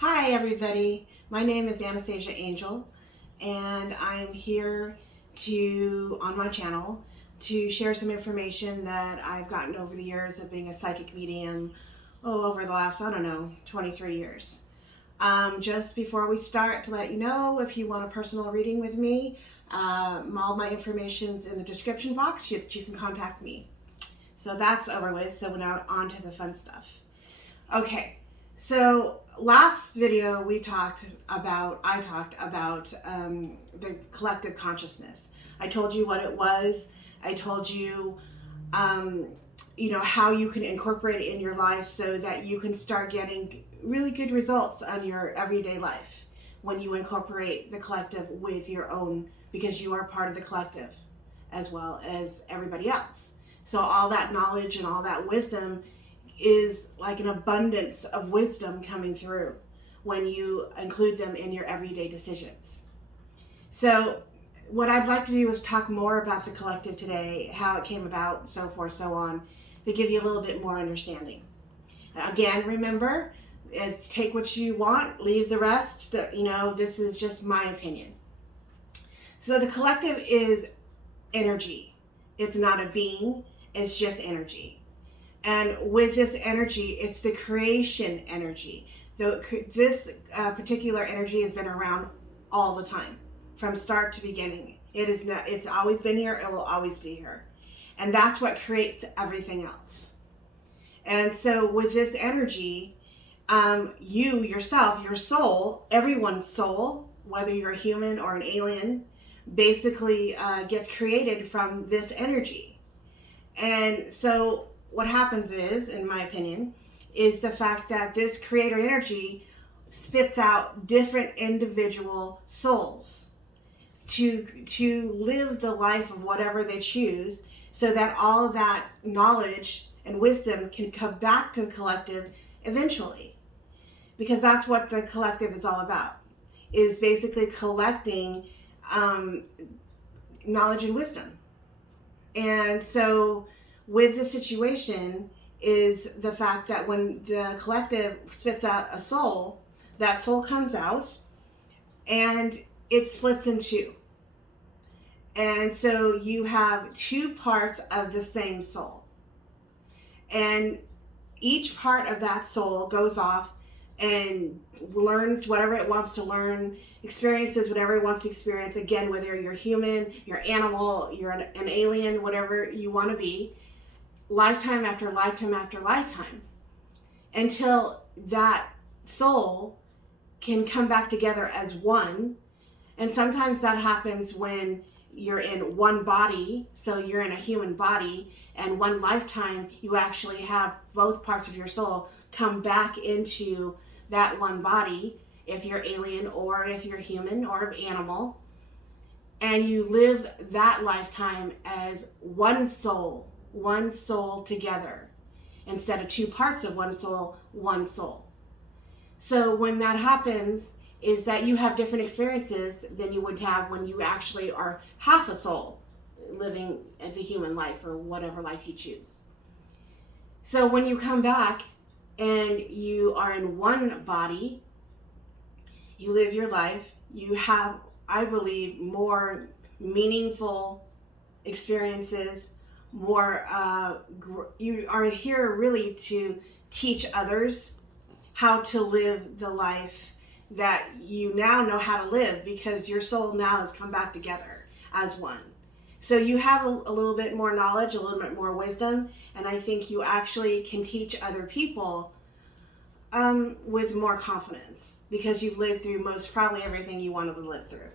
Hi everybody, my name is Anastasia Angel and I'm here on my channel to share some information that I've gotten over the years of being a psychic medium, over the last, 23 years. Just before we start, to let you know, if you want a personal reading with me, all my information's in the description box that you can contact me. So that's over with, so now on to the fun stuff. Okay. So last video I talked about the collective consciousness. I told you what it was. I told you, how you can incorporate it in your life so that you can start getting really good results on your everyday life when you incorporate the collective with your own, because you are part of the collective as well as everybody else. So all that knowledge and all that wisdom is like an abundance of wisdom coming through when you include them in your everyday decisions. So what I'd like to do is talk more about the collective today, how it came about, so forth, so on, to give you a little bit more understanding. Again, remember, take what you want, leave the rest. This is just my opinion. So the collective is energy. It's not a being, it's just energy. And with this energy, it's the creation energy. This particular energy has been around all the time, from start to beginning. It's always been here, it will always be here. And that's what creates everything else. And so with this energy, you yourself, your soul, everyone's soul, whether you're a human or an alien, basically gets created from this energy. And so what happens is, in my opinion, is the fact that this creator energy spits out different individual souls to live the life of whatever they choose, so that all of that knowledge and wisdom can come back to the collective eventually. Because that's what the collective is all about, is basically collecting knowledge and wisdom. And so with the situation is the fact that when the collective spits out a soul, that soul comes out and it splits in two. And so you have two parts of the same soul. And each part of that soul goes off and learns whatever it wants to learn, experiences whatever it wants to experience. Again, whether you're human, you're animal, you're an alien, whatever you want to be, lifetime after lifetime after lifetime, until that soul can come back together as one. And sometimes that happens when you're in one body, so you're in a human body, and one lifetime you actually have both parts of your soul come back into that one body, if you're alien or if you're human or animal, and you live that lifetime as one soul together, instead of two parts of one soul. So when that happens, is that you have different experiences than you would have when you actually are half a soul living as a human life, or whatever life you choose. So when you come back and you are in one body, you live your life, you have, I believe, more meaningful experiences, more, you are here really to teach others how to live the life that you now know how to live, because your soul now has come back together as one. So you have a little bit more knowledge, a little bit more wisdom, and I think you actually can teach other people with more confidence, because you've lived through most probably everything you wanted to live through.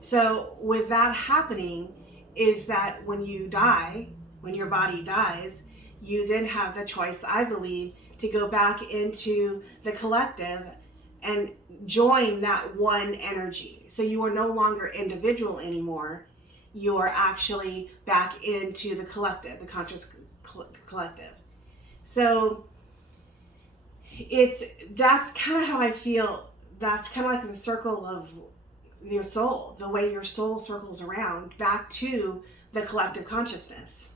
So with that happening, is that when you die, when your body dies, you then have the choice, I believe, to go back into the collective and join that one energy. So you are no longer individual anymore. You are actually back into the collective, the conscious collective. So that's kind of how I feel. That's kind of like the circle of your soul, the way your soul circles around back to the collective consciousness.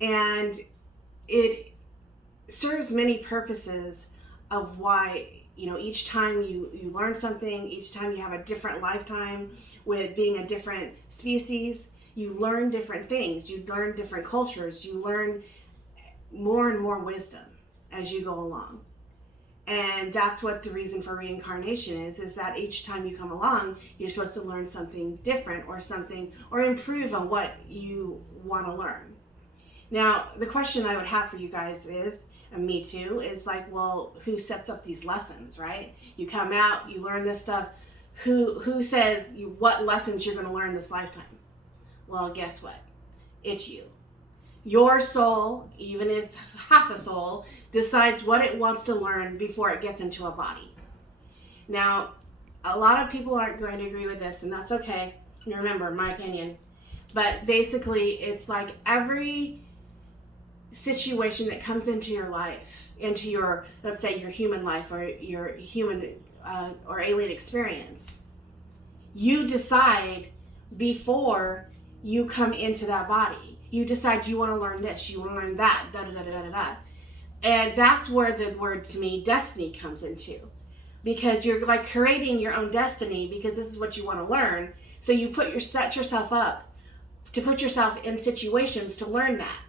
And it serves many purposes of why each time you learn something, each time you have a different lifetime with being a different species, you learn different things, you learn different cultures, you learn more and more wisdom as you go along. And that's what the reason for reincarnation is that each time you come along, you're supposed to learn something different or improve on what you want to learn. Now, the question I would have for you guys is, and me too, is like, well, who sets up these lessons, right? You come out, you learn this stuff. Who says what lessons you're going to learn this lifetime? Well, guess what? It's you. Your soul, even if it's half a soul, decides what it wants to learn before it gets into a body. Now, a lot of people aren't going to agree with this, and that's okay. Remember, my opinion. But basically, it's like every situation that comes into your life, into your, let's say, your human life or your human or alien experience, you decide before you come into that body. You decide you want to learn this, you want to learn that, da-da-da-da-da-da. And that's where the word, to me, destiny comes into. Because you're like creating your own destiny because this is what you want to learn. So you set yourself up to put yourself in situations to learn that.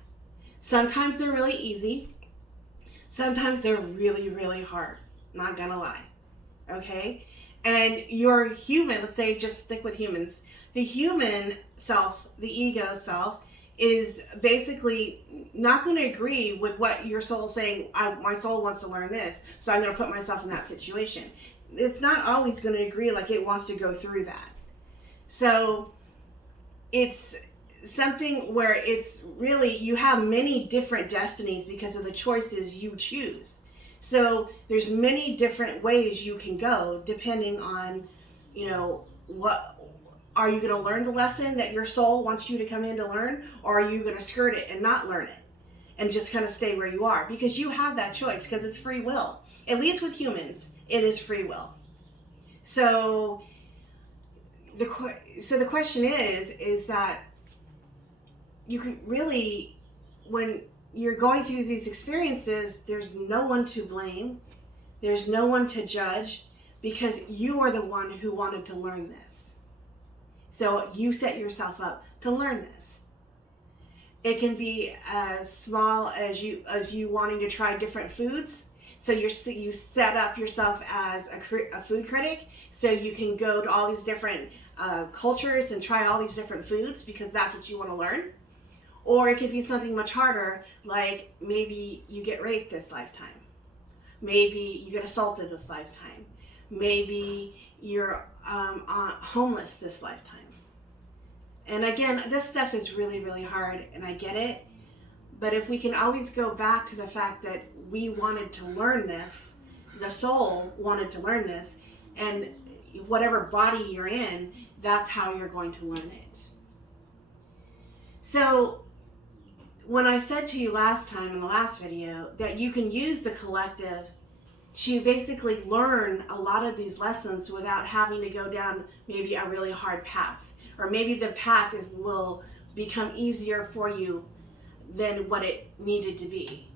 Sometimes they're really easy. Sometimes they're really, really hard. Not gonna lie. Okay? And your human, let's say, just stick with humans. The human self, the ego self, is basically not going to agree with what your soul's saying. My soul wants to learn this, so I'm going to put myself in that situation. It's not always going to agree like it wants to go through that. So it's something where it's really, you have many different destinies because of the choices you choose. So there's many different ways you can go depending on, what are you going to learn the lesson that your soul wants you to come in to learn, or are you going to skirt it and not learn it and just kind of stay where you are? Because you have that choice, because it's free will. At least with humans, it is free will. So the question is that you can really, when you're going through these experiences, there's no one to blame. There's no one to judge, because you are the one who wanted to learn this. So you set yourself up to learn this. It can be as small as you wanting to try different foods. So you set up yourself as a food critic, so you can go to all these different cultures and try all these different foods because that's what you want to learn. Or it could be something much harder, like maybe you get raped this lifetime. Maybe you get assaulted this lifetime. Maybe you're homeless this lifetime. And again, this stuff is really, really hard, and I get it. But if we can always go back to the fact that we wanted to learn this, the soul wanted to learn this, and whatever body you're in, that's how you're going to learn it. So when I said to you last time in the last video that you can use the collective to basically learn a lot of these lessons without having to go down maybe a really hard path, or maybe the path will become easier for you than what it needed to be,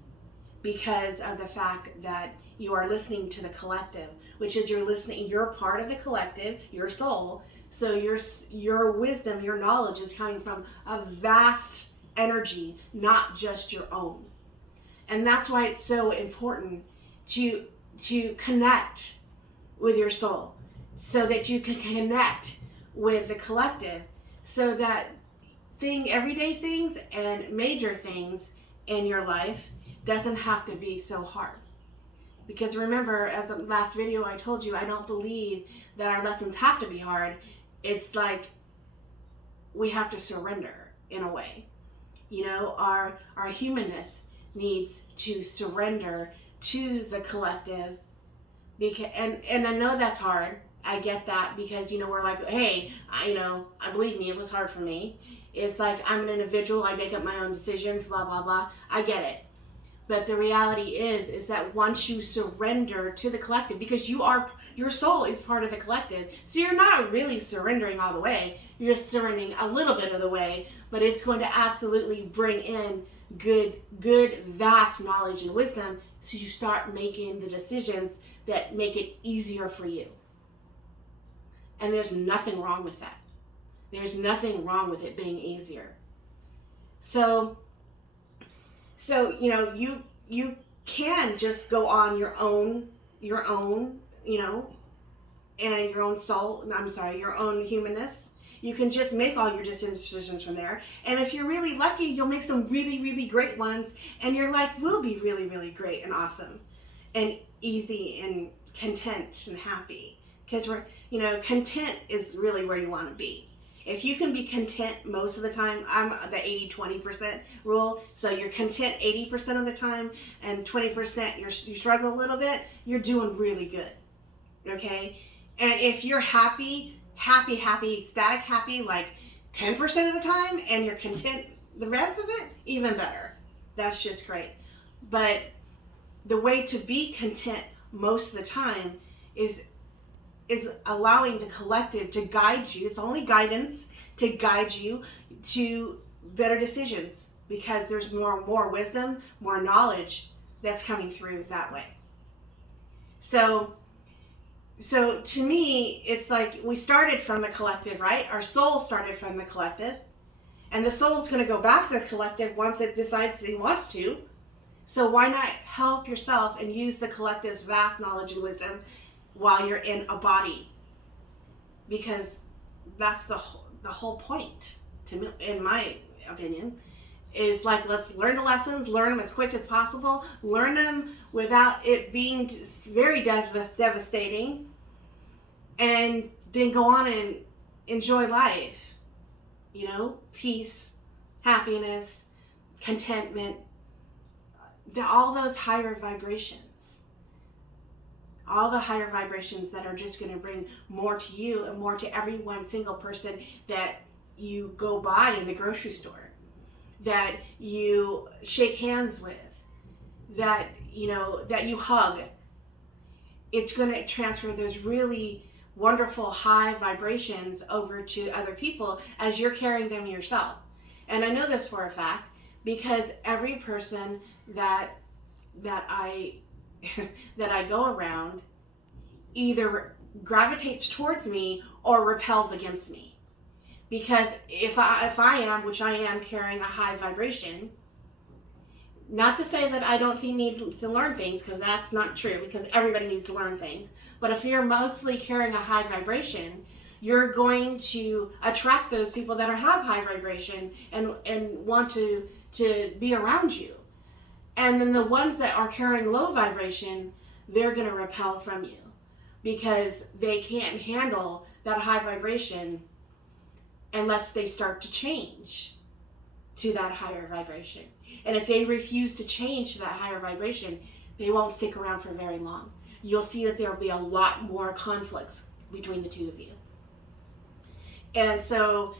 because of the fact that you are listening to the collective, which is you're part of the collective, your soul. So your wisdom, your knowledge is coming from a vast energy, not just your own. And that's why it's so important to connect with your soul, so that you can connect with the collective, so that everyday things and major things in your life doesn't have to be so hard. Because remember, as the last video I told you, I don't believe that our lessons have to be hard. It's like we have to surrender in a way. Our humanness needs to surrender to the collective. And I know that's hard. I get that, because we're like, hey, I believe me, it was hard for me. It's like, I'm an individual, I make up my own decisions, blah blah blah. I get it. But the reality is that once you surrender to the collective, because your soul is part of the collective, so you're not really surrendering all the way. You're just surrendering a little bit of the way, but it's going to absolutely bring in good, vast knowledge and wisdom, So you start making the decisions that make it easier for you. And there's nothing wrong with that. There's nothing wrong with it being easier. So you can just go on your own, and your own soul, your own humanness. You can just make all your decisions from there. And if you're really lucky, you'll make some really, really great ones, and your life will be really, really great and awesome and easy and content and happy. Because content is really where you want to be. If you can be content most of the time, I'm the 80-20% rule. So you're content 80% of the time, and 20% you struggle a little bit, you're doing really good. Okay? And if you're happy, ecstatic happy, like 10% of the time, and you're content the rest of it, even better. That's just great. But the way to be content most of the time is allowing the collective to guide you. It's only guidance to guide you to better decisions, because there's more wisdom, more knowledge that's coming through that way. So to me, it's like we started from the collective, right? Our soul started from the collective, and the soul's going to go back to the collective once it decides it wants to. So why not help yourself and use the collective's vast knowledge and wisdom while you're in a body? Because that's the whole point, to me, in my opinion, is like, let's learn the lessons, learn them as quick as possible, learn them without it being very devastating, and then go on and enjoy life. Peace, happiness, contentment, all those higher vibrations. All the higher vibrations that are just going to bring more to you and more to every one single person that you go by in the grocery store, that you shake hands with, that you hug. It's going to transfer those really wonderful high vibrations over to other people as you're carrying them yourself. And I know this for a fact, because every person that I go around either gravitates towards me or repels against me. Because if I am, which I am, carrying a high vibration, not to say that I don't need to learn things, because that's not true, because everybody needs to learn things. But if you're mostly carrying a high vibration, you're going to attract those people that have high vibration and want to be around you. And then the ones that are carrying low vibration, they're going to repel from you, because they can't handle that high vibration unless they start to change to that higher vibration. And if they refuse to change to that higher vibration, they won't stick around for very long. You'll see that there will be a lot more conflicts between the two of you. And so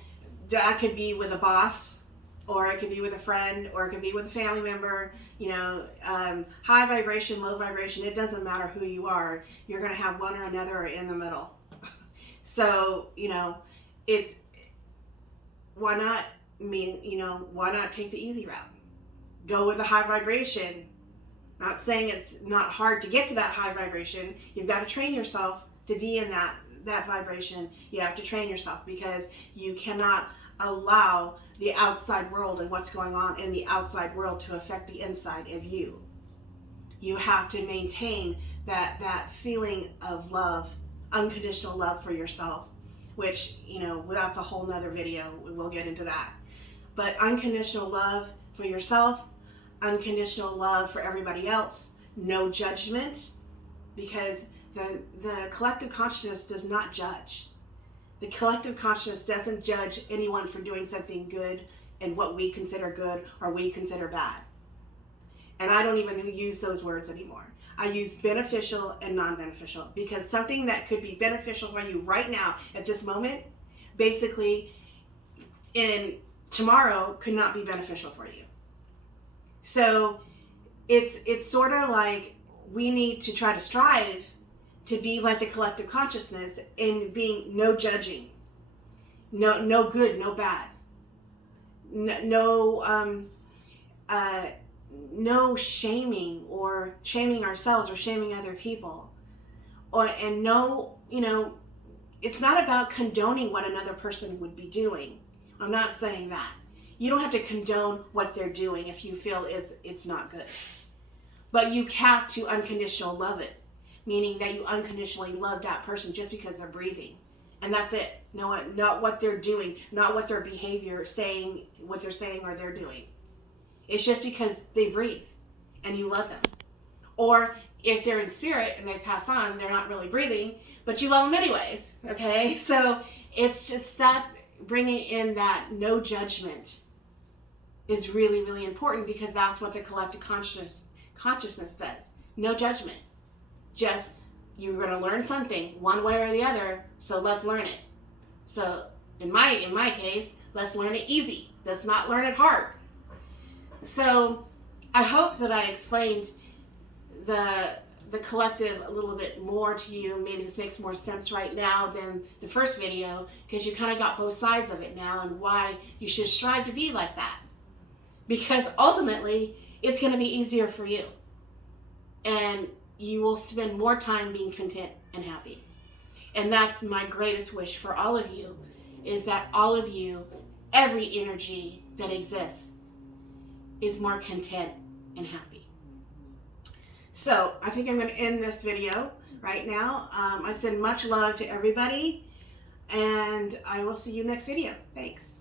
that could be with a boss, or it could be with a friend, or it could be with a family member. High vibration, low vibration, it doesn't matter who you are. You're going to have one or another, or in the middle. So, it's, why not take the easy route? Go with the high vibration. Not saying it's not hard to get to that high vibration. You've got to train yourself to be in that vibration. You have to train yourself, because you cannot allow the outside world and what's going on in the outside world to affect the inside of you. You have to maintain that feeling of love, unconditional love for yourself, which, that's a whole nother video. We'll get into that. But unconditional love for yourself, unconditional love for everybody else, no judgment, because the collective consciousness does not judge. The collective consciousness doesn't judge anyone for doing something good and what we consider good or we consider bad. And I don't even use those words anymore. I use beneficial and non-beneficial, because something that could be beneficial for you right now at this moment, basically in tomorrow could not be beneficial for you. So it's sort of like we need to try to strive to be like the collective consciousness in being no judging, no good, no bad, no no shaming or shaming ourselves or shaming other people, and no, it's not about condoning what another person would be doing. I'm not saying that. You don't have to condone what they're doing if you feel it's not good. But you have to unconditional love it, meaning that you unconditionally love that person just because they're breathing. And that's it. No, not what they're doing, not what their behavior saying, what they're saying or they're doing. It's just because they breathe and you love them. Or if they're in spirit and they pass on, they're not really breathing, but you love them anyways, okay? So it's just that bringing in that no judgment is really, really important, because that's what the collective consciousness does. No judgment. Just, you're going to learn something one way or the other, so let's learn it. So in my case, let's learn it easy. Let's not learn it hard. So I hope that I explained the collective a little bit more to you. Maybe this makes more sense right now than the first video, because you kind of got both sides of it now and why you should strive to be like that. Because ultimately, it's going to be easier for you. And you will spend more time being content and happy. And that's my greatest wish for all of you, is that all of you, every energy that exists, is more content and happy. So I think I'm going to end this video right now. I send much love to everybody, and I will see you next video. Thanks.